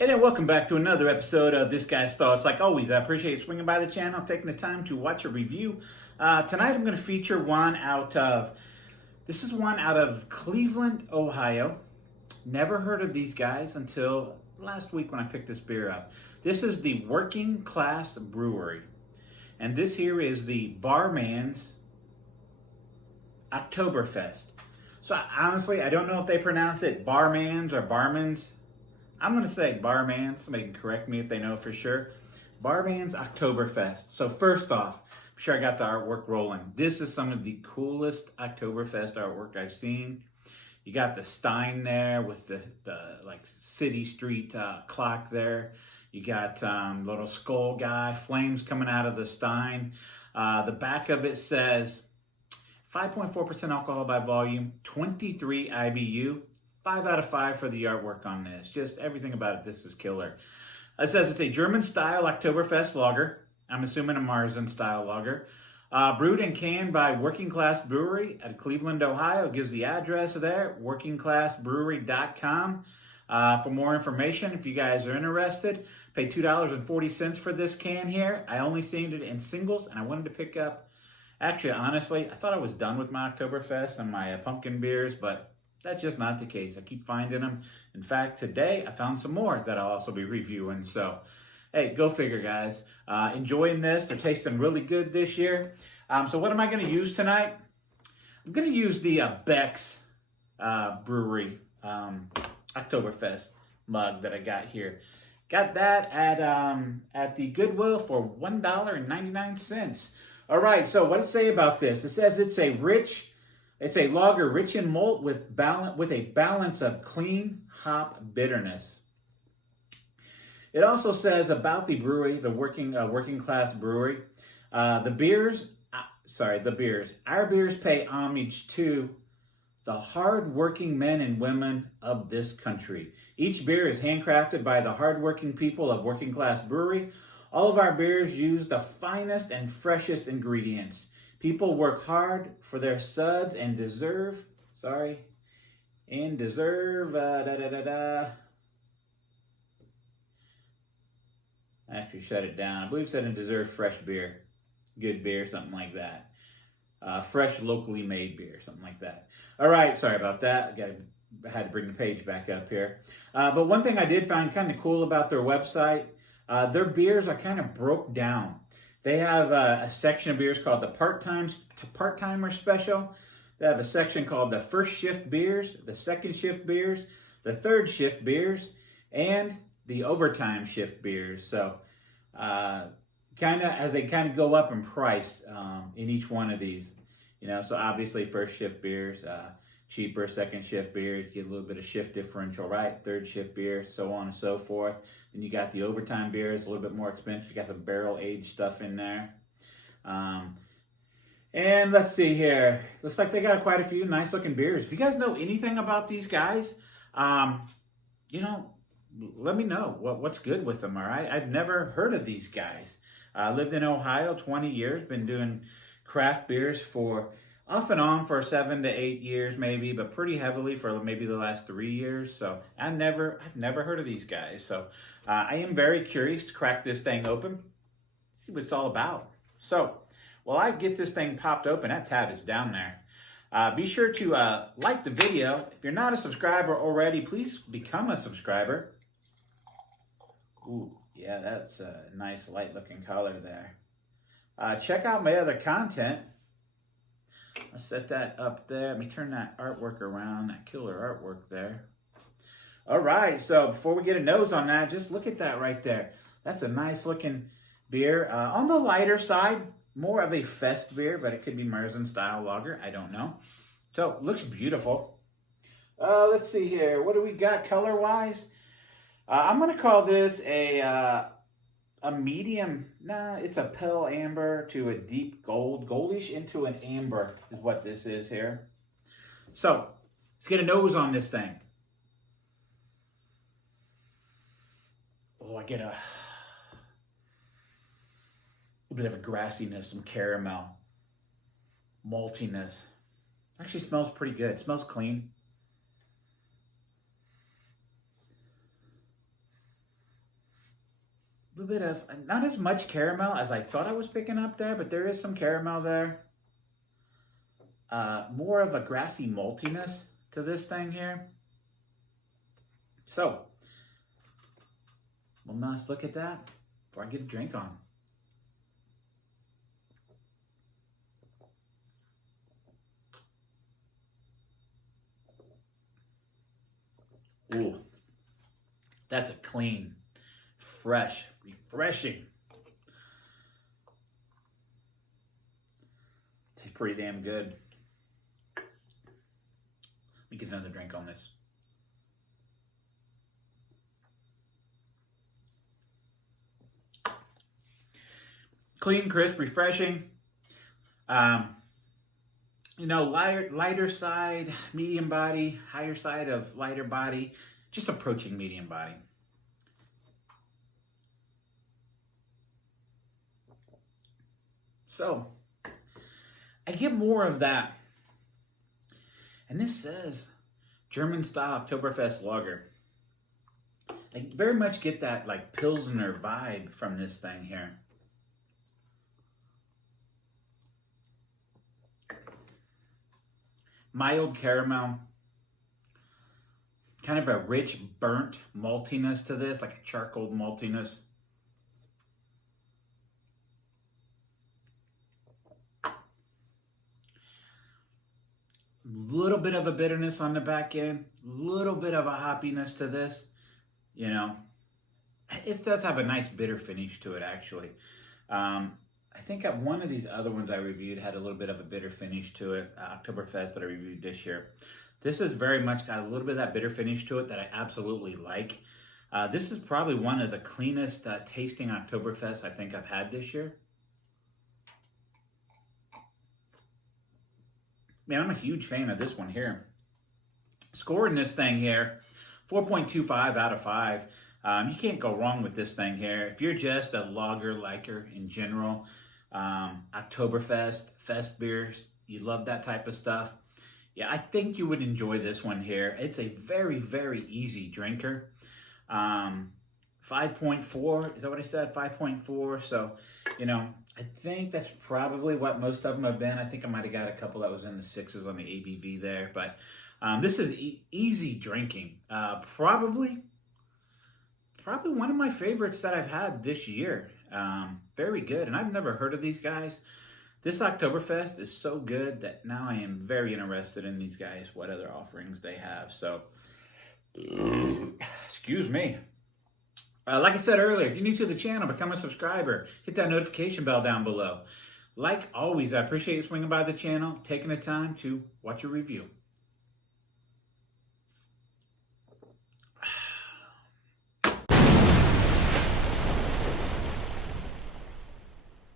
Hey there, welcome back to another episode of This Guy's Thoughts. Like always, I appreciate you swinging by the channel, taking the time to watch a review. Tonight I'm going to feature one out of Cleveland, Ohio. Never heard of these guys until last week when I picked this beer up. This is the Working Class Brewery. And this here is the Barman's Oktoberfest. So honestly, I don't know if they pronounce it Barman's or Barman's. I'm going to say Barman. Somebody can correct me if they know for sure. Barman's Oktoberfest. So first off, I'm sure I got the artwork rolling. This is some of the coolest Oktoberfest artwork I've seen. You got the Stein there with the like city street clock there. You got little skull guy, flames coming out of the Stein. The back of it says 5.4% alcohol by volume, 23 IBU. 5 out of 5 for the artwork on this. Just everything about it, this is killer. It says it's a German-style Oktoberfest lager. I'm assuming a Marzen style lager. Brewed and canned by Working Class Brewery at Cleveland, Ohio. It gives the address there, workingclassbrewery.com. For more information, if you guys are interested, pay $2.40 for this can here. I only seen it in singles, and I wanted to pick up. Actually, honestly, I thought I was done with my Oktoberfest and my pumpkin beers, but that's just not the case. I keep finding them. In fact, today I found some more that I'll also be reviewing. So, hey, go figure, guys. Enjoying this. They're tasting really good this year. So what am I going to use tonight? I'm going to use the Beck's Brewery Oktoberfest mug that I got here. Got that at the Goodwill for $1.99. All right, so what does it say about this? It says it's a lager rich in malt with a balance of clean hop bitterness. It also says about the brewery, the working class brewery, the beers. Our beers pay homage to the hard-working men and women of this country. Each beer is handcrafted by the hard-working people of Working Class Brewery. All of our beers use the finest and freshest ingredients. People work hard for their suds and deserve, I actually shut it down. I believe it said and deserve fresh beer. Good beer, something like that. Fresh, locally made beer, something like that. All right, sorry about that. I had to bring the page back up here. But one thing I did find kind of cool about their website, their beers are kind of broke down. They have a section of beers called the Part-Timer Special. They have a section called the First Shift Beers, the Second Shift Beers, the Third Shift Beers, and the Overtime Shift Beers. So kind of as they kind of go up in price in each one of these. So obviously First Shift Beers, cheaper. Second Shift beers, get a little bit of shift differential, right? Third Shift beer, so on and so forth. Then you got the overtime beers, a little bit more expensive. You got the barrel aged stuff in there. And let's see here. Looks like they got quite a few nice looking beers. If you guys know anything about these guys, let me know what's good with them, all right? I've never heard of these guys. I lived in Ohio 20 years, been doing craft beers off and on for 7 to 8 years maybe, but pretty heavily for maybe the last 3 years. So I've never heard of these guys. So I am very curious to crack this thing open, see what it's all about. So while I get this thing popped open, that tab is down there. Be sure to like the video. If you're not a subscriber already, please become a subscriber. Ooh, yeah, that's a nice light looking color there. Check out my other content. I'll set that up there. Let me turn that artwork around, that killer artwork there. All right, so before we get a nose on that, just look at that right there. That's a nice looking beer. On the lighter side, more of a fest beer, but it could be Marzen style lager. I don't know. So it looks beautiful. Let's see here. What do we got color-wise? I'm going to call this a medium, it's a pale amber to a deep gold, goldish into an amber is what this is here. So let's get a nose on this thing. Oh, I get a bit of a grassiness, some caramel, maltiness. Actually smells pretty good. It smells clean. little bit of, not as much caramel as I thought I was picking up there, but there is some caramel there. More of a grassy maltiness to this thing here. So, one last look at that before I get a drink on. Ooh, that's a clean, fresh, refreshing. Tastes pretty damn good. Let me get another drink on this. Clean, crisp, refreshing. You know, lighter side, medium body, higher side of lighter body, just approaching medium body. So, I get more of that. And this says German style Oktoberfest lager. I very much get that like Pilsner vibe from this thing here. Mild caramel, kind of a rich burnt maltiness to this, like a charcoal maltiness. Little bit of a bitterness on the back end, little bit of a hoppiness to this, you know. It does have a nice bitter finish to it, actually. I think one of these other ones I reviewed had a little bit of a bitter finish to it, Oktoberfest that I reviewed this year. This has very much got a little bit of that bitter finish to it that I absolutely like. This is probably one of the cleanest tasting Oktoberfest I think I've had this year. Man, I'm a huge fan of this one here. Scoring this thing here, 4.25 out of 5. You can't go wrong with this thing here. If you're just a lager liker in general, Oktoberfest, fest beers, you love that type of stuff, yeah, I think you would enjoy this one here. It's a very, very easy drinker. 5.4, is that what I said? 5.4, so, you know, I think that's probably what most of them have been. I think I might have got a couple that was in the 6s on the ABV there, but this is easy drinking. Probably one of my favorites that I've had this year. Very good, and I've never heard of these guys. This Oktoberfest is so good that now I am very interested in these guys, what other offerings they have. So, excuse me. Like I said earlier, if you're new to the channel, become a subscriber. Hit that notification bell down below. Like always, I appreciate you swinging by the channel, taking the time to watch a review.